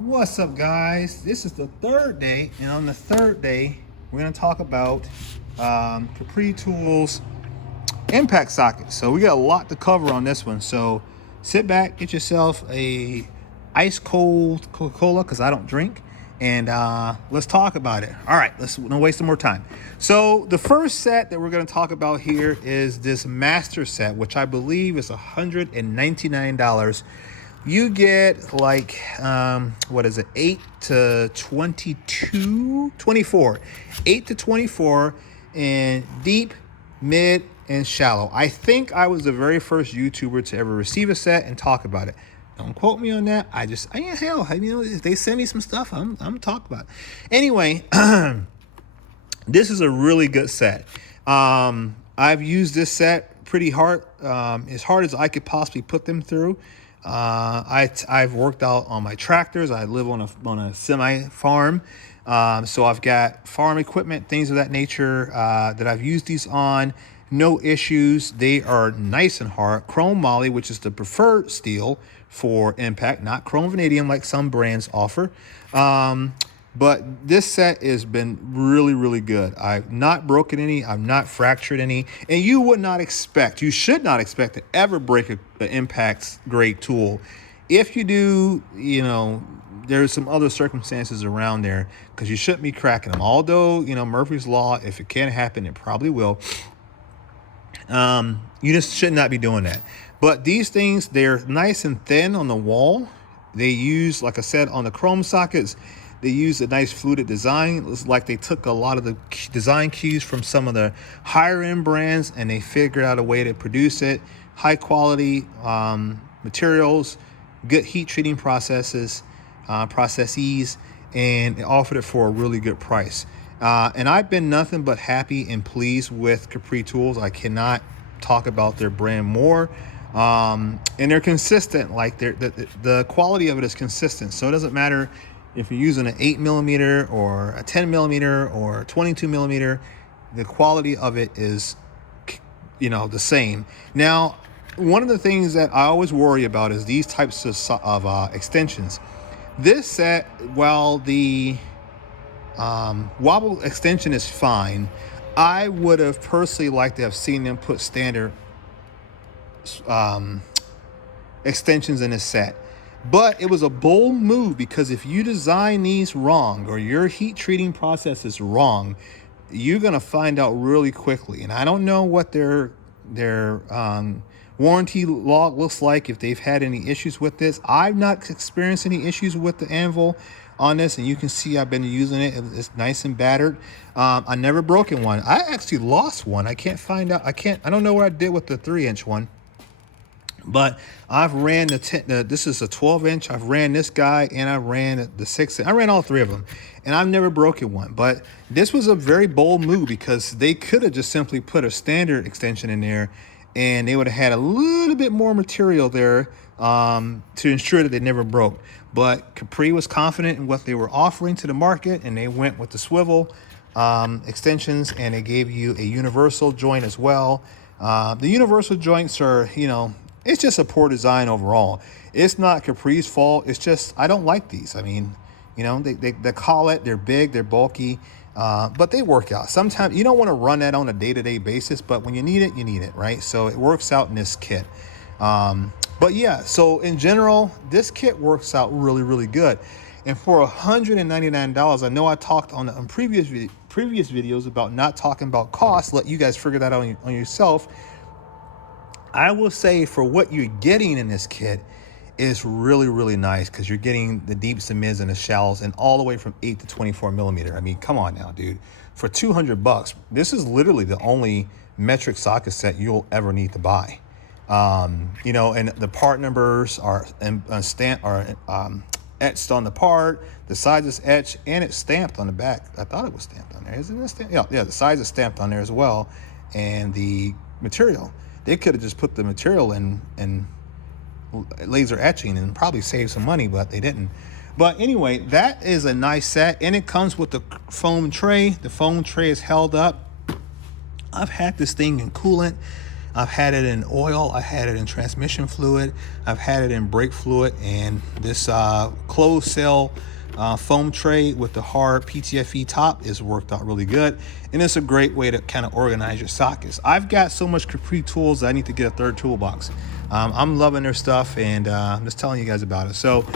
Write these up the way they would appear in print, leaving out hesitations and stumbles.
What's up, guys? This is the third day, and on the third day we're going to talk about Capri Tools impact sockets. So we got a lot to cover on this one, so sit back, get yourself a ice cold Coca-Cola, because I don't drink, and let's talk about it. All right, let's don't waste some more time. So the first set that we're going to talk about here is this master set, which I believe is $199. You get like what is it, 8 to 22 24, 8 to 24 in deep, mid, and shallow. I think I was the very first YouTuber to ever receive a set and talk about it. Don't quote me on that. Hell, if they send me some stuff, I'm talking about it. Anyway, this is a really good set. I've used this set pretty hard, as hard as I could possibly put them through. I've worked out on my tractors. I live on a semi farm, so I've got farm equipment, things of that nature that I've used these on. No issues. They are nice and hard. Chrome moly, which is the preferred steel for impact, not chrome vanadium like some brands offer. But this set has been really, really good. I've not broken any. I've not fractured any. And you should not expect to ever break an impact grade tool. If you do, there's some other circumstances around there, because you shouldn't be cracking them. Although, Murphy's Law, if it can happen, it probably will. You just should not be doing that. But these things, they're nice and thin on the wall. They use, like I said, on the chrome sockets, they use a nice fluted design. It's like they took a lot of the design cues from some of the higher end brands, and they figured out a way to produce it. High quality materials, good heat treating processes, and they offered it for a really good price. And I've been nothing but happy and pleased with Capri Tools. I cannot talk about their brand more. And they're consistent. Like the quality of it is consistent. So it doesn't matter if you're using an 8mm or a 10mm or 22mm, the quality of it is, the same. Now, one of the things that I always worry about is these types of extensions. This set, while the wobble extension is fine, I would have personally liked to have seen them put standard extensions in this set. But it was a bold move, because if you design these wrong or your heat treating process is wrong, you're going to find out really quickly. And I don't know what their warranty log looks like, if they've had any issues with this. I've not experienced any issues with the anvil on this, and you can see I've been using it. It's nice and battered. I never broken one. I actually lost one. I don't know what I did with the 3-inch one. But I've ran this is a 12-inch. I've ran this guy, and I ran the 6-inch. I ran all three of them, and I've never broken one. But this was a very bold move, because they could have just simply put a standard extension in there, and they would have had a little bit more material there to ensure that they never broke. But Capri was confident in what they were offering to the market, and they went with the swivel extensions, and they gave you a universal joint as well. The universal joints are, it's just a poor design overall. It's not Capri's fault. It's just, I don't like these. I mean, they call it, they're big, they're bulky, but they work out. Sometimes you don't want to run that on a day-to-day basis, but when you need it, right? So it works out in this kit. But yeah, so in general, this kit works out really, really good. And for $199, I know I talked on previous videos about not talking about cost. Let you guys figure that out on yourself. I will say, for what you're getting in this kit is really, really nice, because you're getting the deeps, the mids, and the shallows, and all the way from 8 to 24mm. I mean, come on now, dude. For $200, this is literally the only metric socket set you'll ever need to buy. And the part numbers are etched on the part. The size is etched, and it's stamped on the back. I thought it was stamped on there. Isn't it stamped? Yeah, the size is stamped on there as well, and the material. They could have just put the material in laser etching and probably saved some money, but they didn't. But anyway, that is a nice set, and it comes with the foam tray. The foam tray is held up. I've had this thing in coolant. I've had it in oil, I had it in transmission fluid, I've had it in brake fluid, and this closed cell foam tray with the hard PTFE top is worked out really good, and it's a great way to kind of organize your sockets. I've got so much Capri tools that I need to get a third toolbox. I'm loving their stuff, and I'm just telling you guys about it. So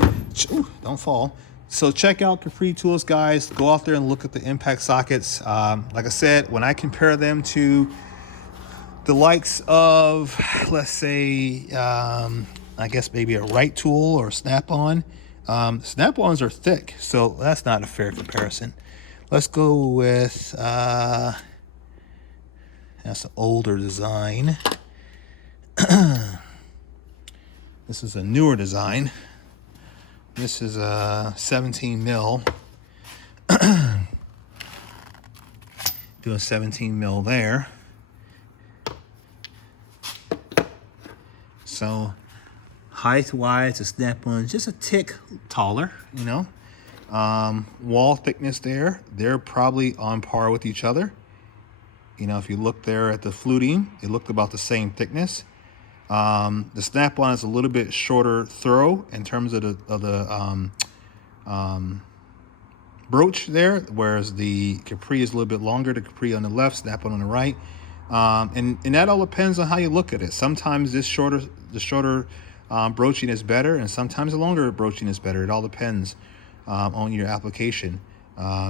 don't fall. So check out Capri tools, guys. Go out there and look at the impact sockets. Like I said, when I compare them to the likes of, let's say, I guess maybe a Right tool or Snap-on. Snap-ons are thick, so that's not a fair comparison. Let's go with, that's an older design. This is a newer design. This is a 17 mil. Do a 17 mil there. So height-wise, the Snap-on is just a tick taller, you know. Wall thickness there, they're probably on par with each other. You know, if you look there at the fluting, it looked about the same thickness. The Snap-on is a little bit shorter throw in terms of the broach there, whereas the Capri is a little bit longer. The Capri on the left, Snap-on on the right. And that all depends on how you look at it. Sometimes the shorter broaching is better, and sometimes the longer broaching is better. It all depends on your application.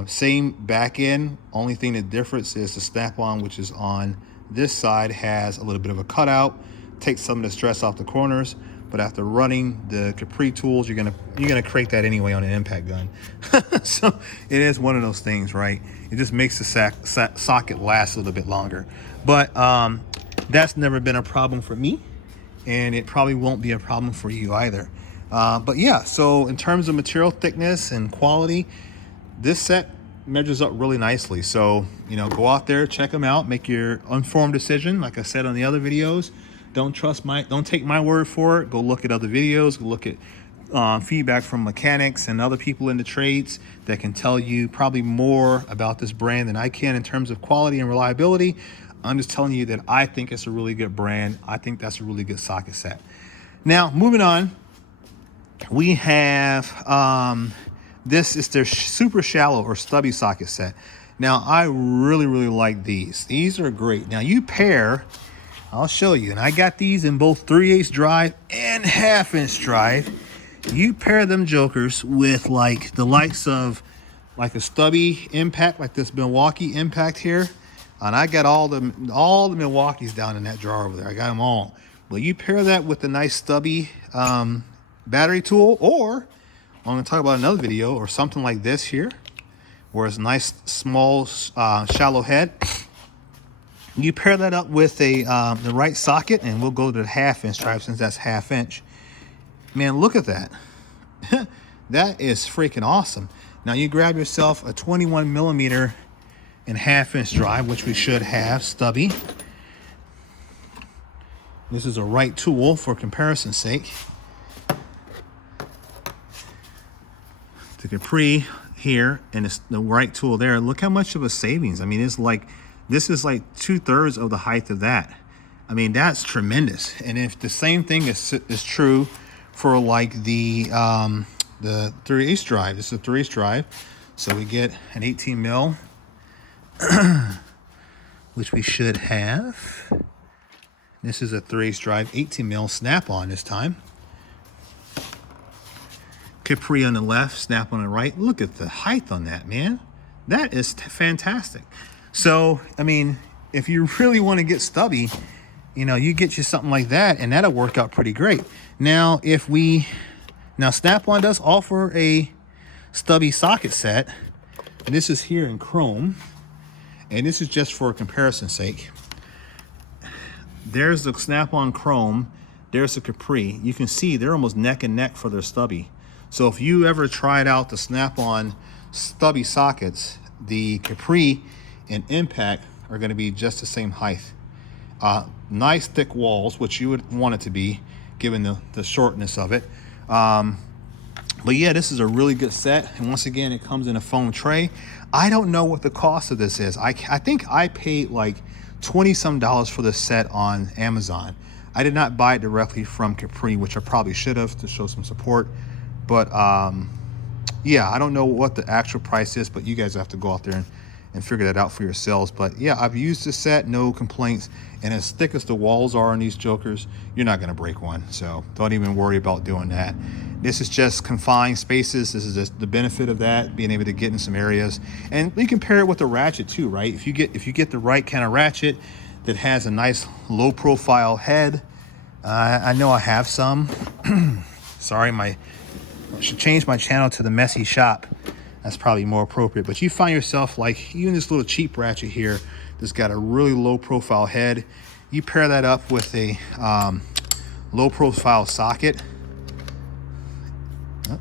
Same back end, only thing that difference is the Snap-on, which is on this side, has a little bit of a cutout, takes some of the stress off the corners. But after running the Capri tools, you're gonna create that anyway on an impact gun. So it is one of those things, right? It just makes the socket last a little bit longer. But that's never been a problem for me, and it probably won't be a problem for you either. But yeah, so in terms of material thickness and quality, this set measures up really nicely. So, you know, go out there, check them out, make your informed decision. Like I said on the other videos, don't take my word for it. Go look at other videos, go look at feedback from mechanics and other people in the trades that can tell you probably more about this brand than I can in terms of quality and reliability. I'm just telling you that I think it's a really good brand. I think that's a really good socket set. Now, moving on, we have this is their super shallow or stubby socket set. Now, I really like these. These are great. Now, you pair, I'll show you, and I got these in both 3/8 drive and 1/2" drive. You pair them jokers with like the likes of like a Stubby impact, like this Milwaukee impact here. And I got all the Milwaukees down in that jar over there. I got them all. Well, you pair that with the nice Stubby battery tool, or I'm going to talk about another video, or something like this here, where it's a nice small shallow head. You pair that up with the right socket, and we'll go to the 1/2" drive since that's 1/2". Man, look at that. That is freaking awesome. Now you grab yourself a 21mm and 1/2" drive, which we should have, Stubby. This is a Right tool for comparison's sake. The Capri here and the Right tool there. Look how much of a savings. I mean, it's like, this is like 2/3 of the height of that. I mean, that's tremendous. And if the same thing is true for like the 3/8 drive. This is a 3/8 drive. So we get an 18 mil, which we should have. This is a 3/8 drive, 18 mil Snap-on this time. Capri on the left, Snap on the right. Look at the height on that, man. That is fantastic. So, I mean, if you really want to get stubby, you know, you get you something like that, and that'll work out pretty great. Now, Snap-on does offer a stubby socket set. And this is here in chrome. And this is just for comparison's sake. There's the Snap-on chrome. There's the Capri. You can see they're almost neck and neck for their stubby. So if you ever tried out the Snap-on stubby sockets, the Capri and Impact are going to be just the same height. Nice thick walls, which you would want it to be, given the shortness of it. But yeah, this is a really good set. And once again, it comes in a foam tray. I don't know what the cost of this is. I think I paid like $20 some for the set on Amazon. I did not buy it directly from Capri, which I probably should have to show some support. But yeah, I don't know what the actual price is, but you guys have to go out there and figure that out for yourselves. But yeah, I've used this set, no complaints. And as thick as the walls are on these jokers, you're not gonna break one. So don't even worry about doing that. This is just confined spaces. This is just the benefit of that, being able to get in some areas. And you can pair it with the ratchet too, right? If you get the right kind of ratchet that has a nice low profile head, I know I have some. Sorry, I should change my channel to the messy shop. That's probably more appropriate. But you find yourself like even this little cheap ratchet here that's got a really low profile head. You pair that up with a low profile socket. I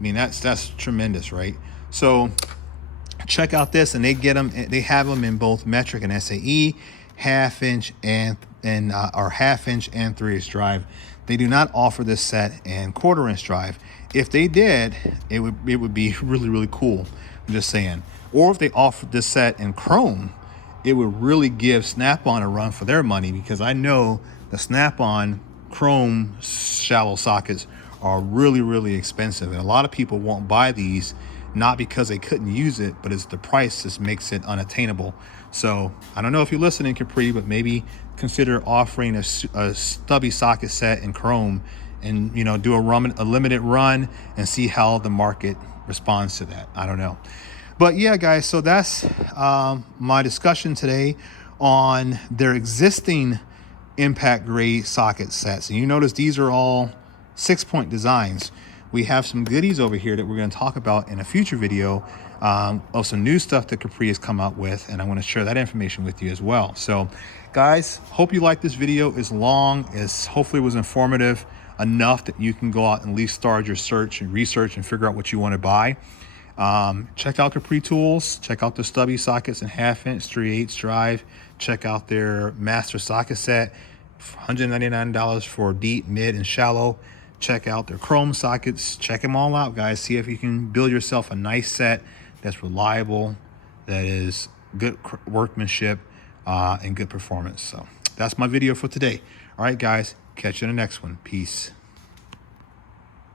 mean, that's tremendous, right? So check out this, and they have them in both metric and SAE, half-inch and 3/8 drive. They do not offer this set in 1/4-inch drive. If they did, it would be really, really cool. I'm just saying. Or if they offered this set in chrome, it would really give Snap-on a run for their money, because I know the Snap-on chrome shallow sockets are really, really expensive, and a lot of people won't buy these, not because they couldn't use it, but it's the price just makes it unattainable. So I don't know if you're listening, Capri, but maybe consider offering a stubby socket set in chrome, and do a limited run and see how the market responds to that. I don't know. But yeah, guys, so that's my discussion today on their existing impact grade socket sets. And you notice these are all 6-point designs. We have some goodies over here that we're going to talk about in a future video of some new stuff that Capri has come out with, and I want to share that information with you as well. So guys, hope you like this video. It's long, hopefully it was informative enough that you can go out and at least start your search and research and figure out what you want to buy. Check out Capri tools, check out the stubby sockets and 1/2-inch 3/8 drive. Check out their master socket set, $199 for deep, mid, and shallow. Check out their chrome sockets. Check them all out, guys. See if you can build yourself a nice set that's reliable, that is good workmanship, and good performance. So that's my video for today. All right, guys, catch you in the next one. Peace.